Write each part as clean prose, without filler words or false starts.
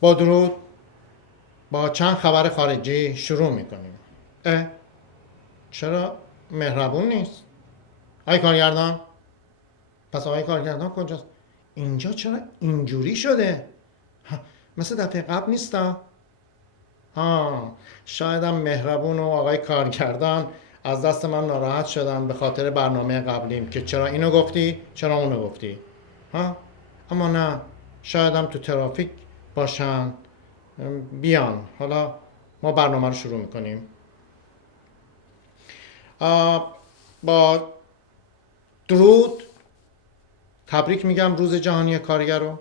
با درود با چند خبر خارجی شروع میکنیم. چرا مهربون نیست؟ آقای کارگردان؟ پس آقای کارگردان کجاست؟ اینجا چرا اینجوری شده؟ مثل دفعه قبل نیستا؟ شایدم مهربون و آقای کارگردان از دست من ناراحت شدن به خاطر برنامه قبلیم که چرا اینو گفتی چرا اونو گفتی. اما نه، شایدم تو ترافیک باشن بیان. حالا ما برنامه رو شروع میکنیم. با درود تبریک میگم روز جهانی کارگر رو،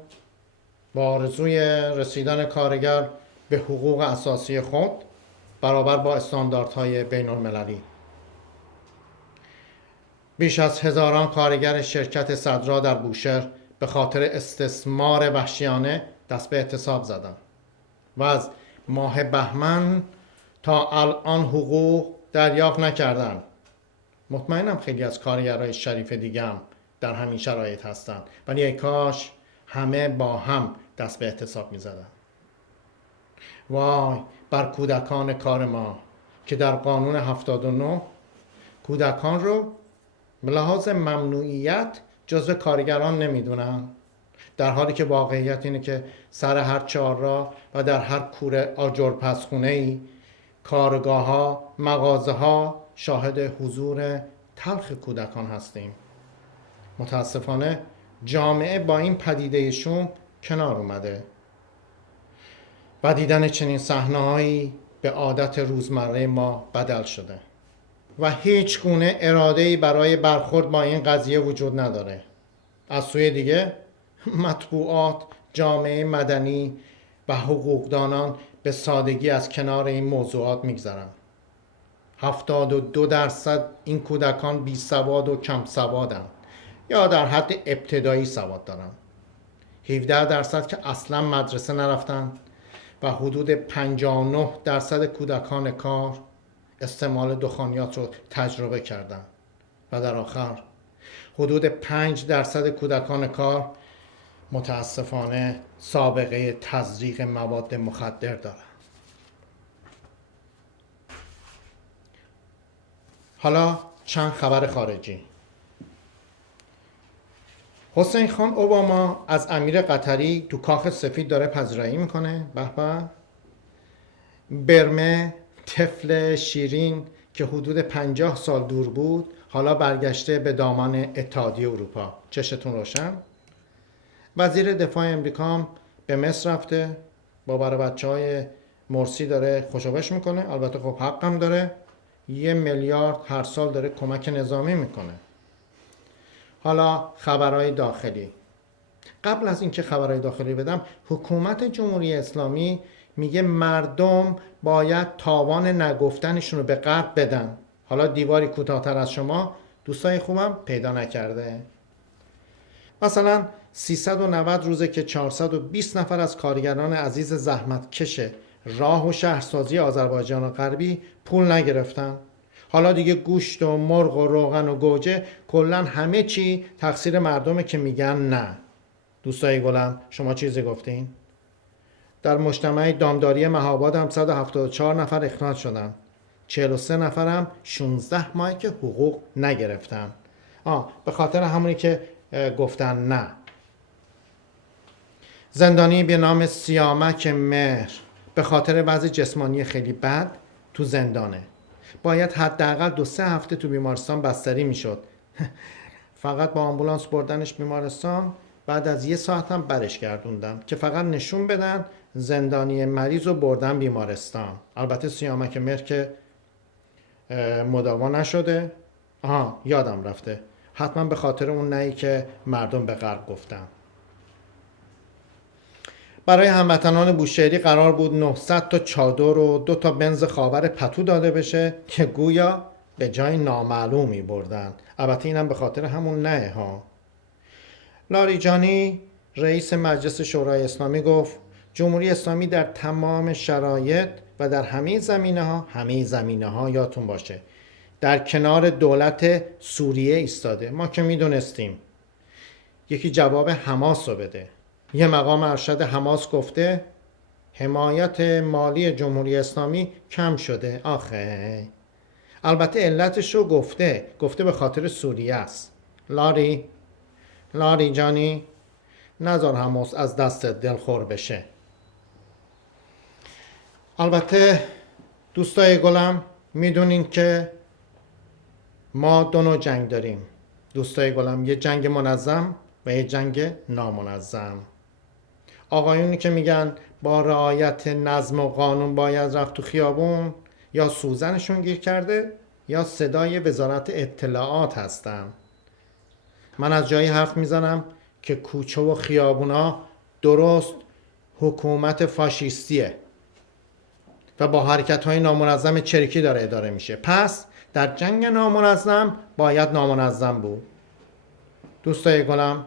با آرزوی رسیدن کارگر به حقوق اساسی خود برابر با استانداردهای بین المللی. بیش از هزاران کارگر شرکت صدرا در بوشهر به خاطر استثمار وحشیانه دست به اعتصاب زدند و از ماه بهمن تا الان حقوق دریافت نکردند. مطمئنم خیلی از کارگرای شریف دیگه هم در همین شرایط هستند، ولی ای کاش همه با هم دست به اعتصاب می زدن. وای بر کودکان کار ما که در قانون 79 کودکان رو به لحاظ ممنوعیت جزو کارگران نمیدونن، در حالی که واقعیت اینه که سر هر چهارراه و در هر کوره آجرپزخونه‌ای، کارگاه‌ها، مغازه‌ها شاهد حضور تلخ کودکان هستیم. متاسفانه جامعه با این پدیده شوم کنار اومده و دیدن چنین صحنه‌هایی به عادت روزمره ما بدل شده و هیچ گونه اراده‌ای برای برخورد با این قضیه وجود نداره. از سوی دیگه مطبوعات، جامعه مدنی و حقوقدانان به سادگی از کنار این موضوعات میگذرن. 72% این کودکان بی سواد و کم سوادن یا در حد ابتدایی سواد دارن. 17% که اصلا مدرسه نرفتن و حدود 59% کودکان کار استعمال دخانیات رو تجربه کردن و در آخر حدود 5% کودکان کار متاسفانه سابقه تزریق مواد مخدر دارن. حالا چند خبر خارجی. حسین خان اوباما از امیر قطری تو کاخ سفید داره پذیرایی میکنه. به به. برمه طفل شیرین که حدود 50 سال دور بود حالا برگشته به دامان اتحادیه اروپا. چشتون روشن. وزیر دفاع امریکا هم به مصر رفته، با برای بچه‌های مرسی داره خوشوبش میکنه. البته خب حق هم داره، 1 میلیارد هر سال داره کمک نظامی میکنه. حالا خبرهای داخلی. قبل از اینکه خبرهای داخلی بدم، حکومت جمهوری اسلامی میگه مردم باید تاوان نگفتنشون رو به غرب بدن. حالا دیواری کوتاه‌تر از شما دوستای خوبم پیدا نکرده. مثلا 390 روزه که 420 نفر از کارگران عزیز زحمتکش راه و شهرسازی آذربایجان غربی پول نگرفتن. حالا دیگه گوشت و مرغ و روغن و گوجه کلن همه چی تقصیر مردمه که میگن نه. دوستای گلم شما چیزی گفتین؟ در مجتمع دامداری مهاباد هم 174 نفر اخراج شدن. 43 نفر هم 16 ماهی که حقوق نگرفتن. به خاطر همونی که گفتن نه. زندانی به نام سیامک مهر به خاطر وضع جسمانی خیلی بد تو زندانه. باید حداقل 2-3 هفته تو بیمارستان بستری میشد. فقط با آمبولانس بردنش بیمارستان، بعد از 1 ساعت هم برش گردوندن که فقط نشون بدن زندانی مریض رو بردن بیمارستان. البته سیامک مهر که مداوا نشده. یادم رفته، حتما به خاطر اون نهی که مردم به غرب گفتن. برای هموطنان بوشهری قرار بود 900 تا چادر و 2 تا بنز خاور پتو داده بشه که گویا به جای نامعلومی بردن. البته اینم به خاطر همون نه ها. لاریجانی رئیس مجلس شورای اسلامی گفت جمهوری اسلامی در تمام شرایط و در همه زمینه ها یادتون باشه در کنار دولت سوریه ایستاده. ما که میدونستیم. یکی جواب حماس رو بده. یه مقام ارشد حماس گفته حمایت مالی جمهوری اسلامی کم شده. آخه البته علتش رو گفته به خاطر سوریه است. لاری جانی، نذار حماس از دست دلخور بشه. البته دوستای گلم، میدونین که ما دو نوع جنگ داریم دوستای گلم، یه جنگ منظم و یه جنگ نامنظم. آقایونی که میگن با رعایت نظم و قانون باید رفت تو خیابون، یا سوزنشون گیر کرده یا صدای وزارت اطلاعات هستن. من از جایی حرف میزنم که کوچه و خیابونا درست حکومت فاشیستیه و با حرکت‌های نامنظم چریکی داره اداره میشه. پس در جنگ نامنظم باید نامنظم بود. دوستای گلم،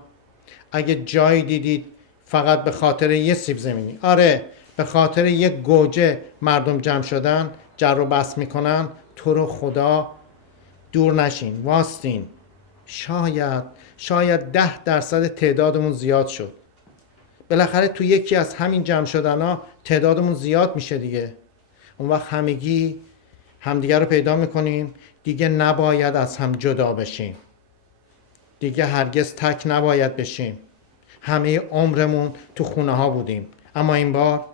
اگه جایی دیدید فقط به خاطر یه سیب زمینی، آره به خاطر یه گوجه مردم جمع شدن جر و بحث میکنن، تو رو خدا دور نشین، واستین. شاید 10% تعدادمون زیاد شد. بالاخره تو یکی از همین جمع شدن ها تعدادمون زیاد میشه دیگه. اون وقت همگی همدیگه رو پیدا میکنیم. دیگه نباید از هم جدا بشیم. دیگه هرگز تک نباید بشیم. همه عمرمون تو خونه ها بودیم، اما این بار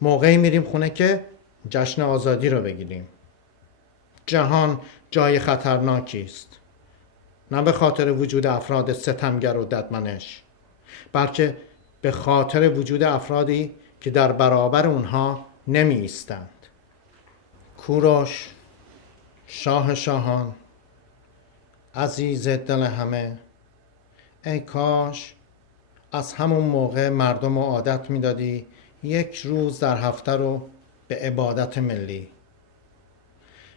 موقعی میریم خونه که جشن آزادی رو بگیریم. جهان جای خطرناکی است، نه به خاطر وجود افراد ستمگر و ددمنش، بلکه به خاطر وجود افرادی که در برابر اونها نمی ایستند. کوروش، شاه شاهان، عزیز دل همه، ای کاش از همون موقع مردم رو عادت میدادی یک روز در هفته رو به عبادت ملی.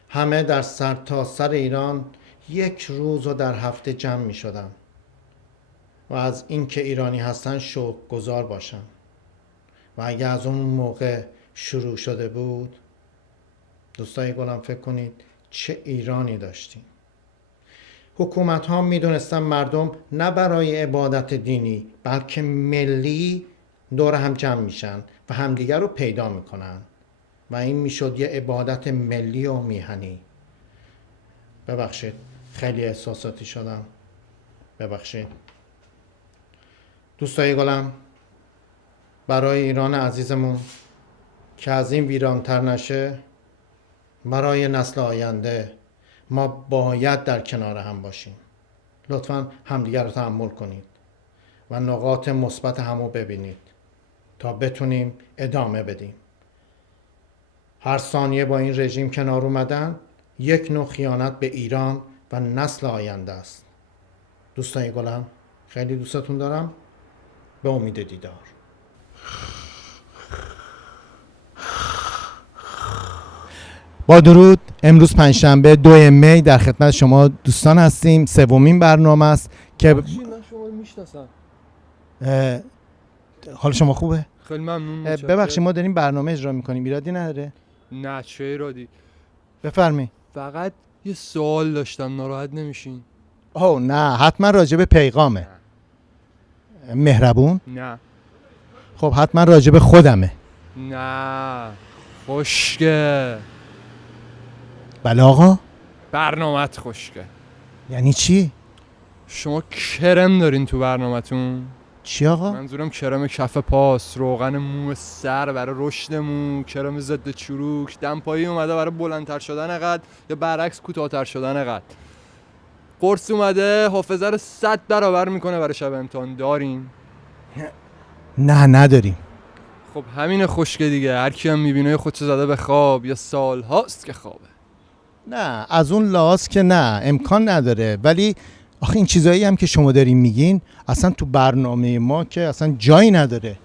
همه در سرتاسر ایران یک روز رو در هفته جمع می شدن و از اینکه ایرانی هستن شکرگزار باشن. و اگه از اون موقع شروع شده بود، دوستای گلم، فکر کنید چه ایرانی داشتیم. حکومت ها می دونستن مردم نه برای عبادت دینی بلکه ملی دور هم جمع میشن و همدیگر رو پیدا میکنن و این میشد یه عبادت ملی و میهنی. ببخشید خیلی احساساتی شدم، ببخشید. دوستای گلم، برای ایران عزیزمون که از این ویرانتر نشه، برای نسل آینده ما باید در کنار هم باشیم. لطفاً همدیگر رو تحمل کنید و نقاط مثبت همو ببینید تا بتونیم ادامه بدیم. هر ثانیه با این رژیم کنار اومدن یک نوع خیانت به ایران و نسل آینده است. دوستان گلم، خیلی دوستتون دارم. به امید دیدار. با درود، امروز پنجشنبه 2 می در خدمت شما دوستان هستیم. سومین برنامه است که من شما رو میشناسم. حال شما خوبه؟ خیلی ممنون. ببخشید ما داریم برنامه اجرا میکنیم، ایرادی نداره؟ نه چه ایرادی. بفرمایید. فقط یه سوال داشتم، ناراحت نمیشین؟ اوه نه، حتما راجع به پیغامه. مهربون؟ نه. خب حتما راجع به خودمه. نه خوشگه. بله آقا؟ برنامه‌ت خوشگه. یعنی چی؟ شما کرم دارین تو برنامه‌تون؟ چی آقا؟ منظورم کرم کف پاست، روغن مو سر برای رشد مو، کرم ضد چروک، دمپایی اومده برای بلندتر شدن قد یا برعکس کوتاه‌تر شدن قد. قرص اومده حافظه رو 100 برابر میکنه برای شب امتحان. دارین؟ نه نداریم. خب همین خوشگه دیگه. هر کی هم میبینه خودشو زده به خواب یا سال هاست که خوابه. نه از اون لحاظ که نه، امکان نداره. ولی آخه این چیزایی هم که شما دارین میگین اصلا تو برنامه ما که اصلا جایی نداره.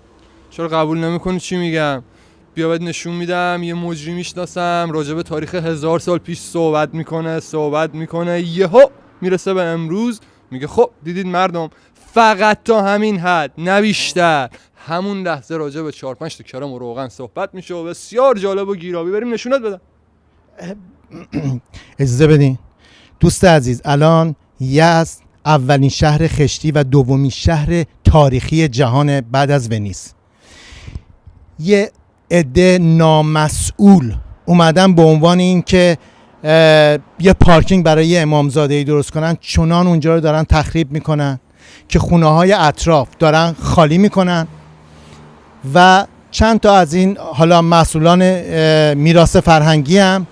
چرا قبول نمیکنی چی میگم؟ بیا بهت نشون میدم. یه مجری میشناسم راجع به تاریخ 1000 سال پیش صحبت میکنه یهو میرسه به امروز، میگه خب دیدید مردم، فقط تا همین حد نه بیشتر. همون لحظه راجع به 4-5 تا کرم و روغن صحبت میشه و بسیار جالب و گیرابی. بریم نشونت بدم. اجازه بدین دوست عزیز، الان یزد اولین شهر خشتی و دومین شهر تاریخی جهان بعد از ونیز. یه عده نامسئول اومدن به عنوان این که یه پارکینگ برای یه امامزاده‌ای درست کنن، چنان اونجا رو دارن تخریب میکنن که خونه های اطراف دارن خالی میکنن و چند تا از این حالا مسئولان میراث فرهنگی هم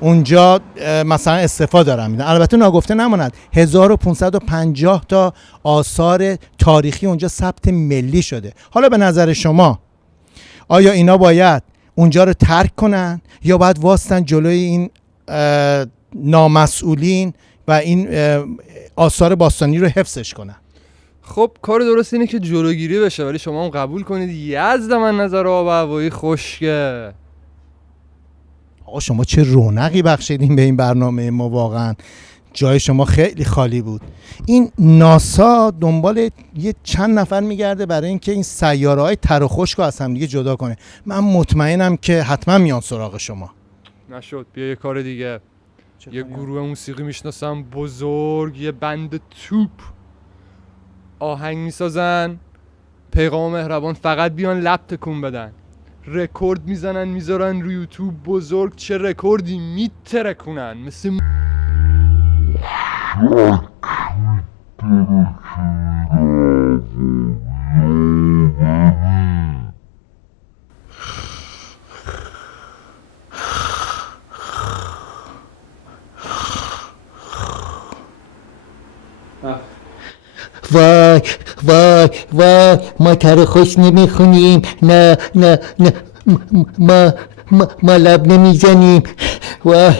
اونجا مثلا استعفا دارن میدن. البته ناگفته نماند 1550 تا آثار تاریخی اونجا ثبت ملی شده. حالا به نظر شما آیا اینا باید اونجا رو ترک کنن یا باید واسطن جلوی این نامسئولین و این آثار باستانی رو حفظش کنن؟ خب کار درست اینه که جلوگیری بشه، ولی شما هم قبول کنید یزد من نظر آب و هوایی خشکه. آقا شما چه رونقی بخشیدین به این برنامه ما، واقعا جای شما خیلی خالی بود. این ناسا دنبال یه چند نفر میگرده برای اینکه این سیاره‌های تر و خشک رو از هم دیگه جدا کنه. من مطمئنم که حتما میان سراغ شما. نشد، بیا یه کار دیگه. یه گروه موسیقی میشناسم بزرگ، یه بند توپ آهنگ میسازن، پیغام مهربان، فقط بیان لب تکون بدن، رکورد میزنن میذارن روی یوتیوب. بزرگ چه رکوردی میترکونن، مثل وای وای وای ما تر خوش نمیخونیم، نه نه نه ما لب نمیزنیم. وای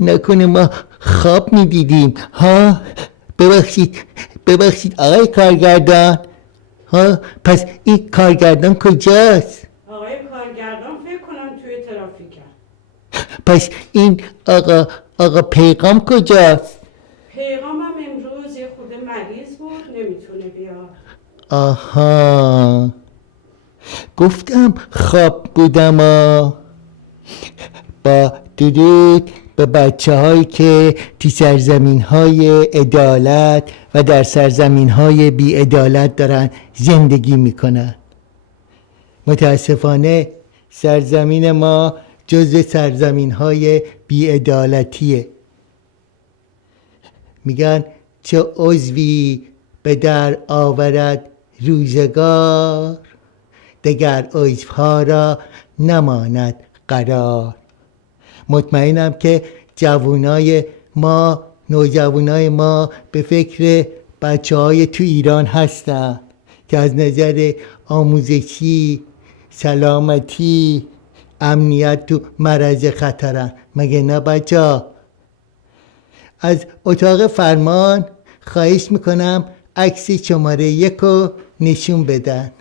نکنه ما خواب میدیدیم ها. ببخشید آقای کارگردان ها. پس این کارگردان کجاست؟ آقای کارگردان فکر کنم توی ترافیکن. پس این آقا پیغام کجاست؟ پیغامم امروز یه خود مریض بود، نمیتونه بیاد. آها گفتم خواب بودم. با درود به بچه هایی که تی سرزمین های عدالت و در سرزمین های بی عدالت دارن زندگی میکنن. متاسفانه سرزمین ما جزو سرزمین های بی عدالتیه. میگن چه عضوی به در آورد روزگار، دگر عضوها را نماند قرار. مطمئنم که جوانای ما، نوجوانای ما به فکر بچه های تو ایران هستن که از نظر آموزشی، سلامتی، امنیت تو معرض خطرن. مگه نه بچه؟ از اتاق فرمان خواهش میکنم عکس شماره 1 رو نشون بدن.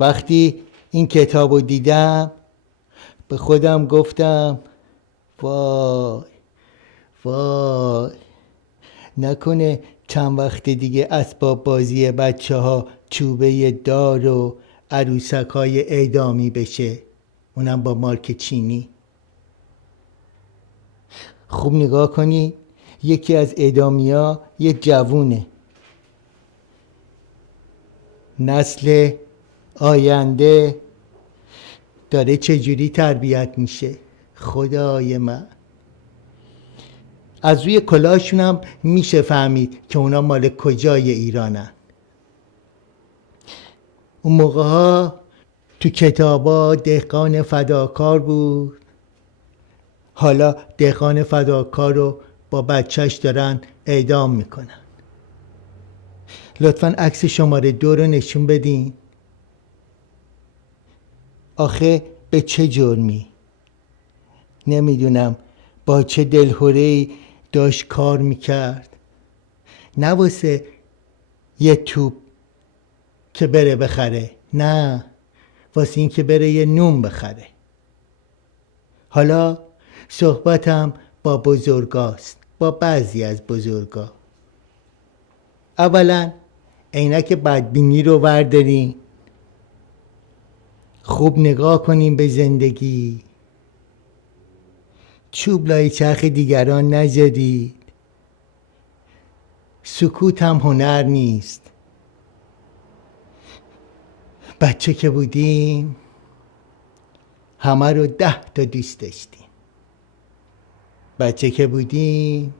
وقتی این کتاب رو دیدم به خودم گفتم وای نکنه چند وقت دیگه اسباب بازی بچه ها چوبه دار و عروسک های اعدامی بشه، اونم با مارک چینی. خوب نگاه کنی یکی از اعدامی ها یه جوونه. نسل آینده داره چجوری تربیت میشه؟ خدای من. از روی کلاهشون هم میشه فهمید که اونا مال کجای ایرانن. اون موقع ها تو کتابا دهقان فداکار بود، حالا دهقان فداکار رو با بچهش دارن اعدام میکنن. لطفاً عکس شماره 2 رو نشون بدین. آخه به چه جرمی؟ نمیدونم با چه دلهوره‌ای داشت کار میکرد. نه واسه یه توپ که بره بخره، نه واسه این که بره یه نون بخره. حالا صحبتم با بزرگاست، با بعضی از بزرگا. اولا عینک بدبینی رو وردارین، خوب نگاه کنیم به زندگی. چوب لای چرخ دیگران نذارید. سکوت هم هنر نیست. بچه که بودیم همه رو 10 تا دوست داشتیم. بچه که بودیم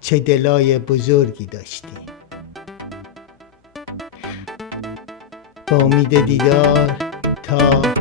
چه دلای بزرگی داشتیم. با امید دیدار تا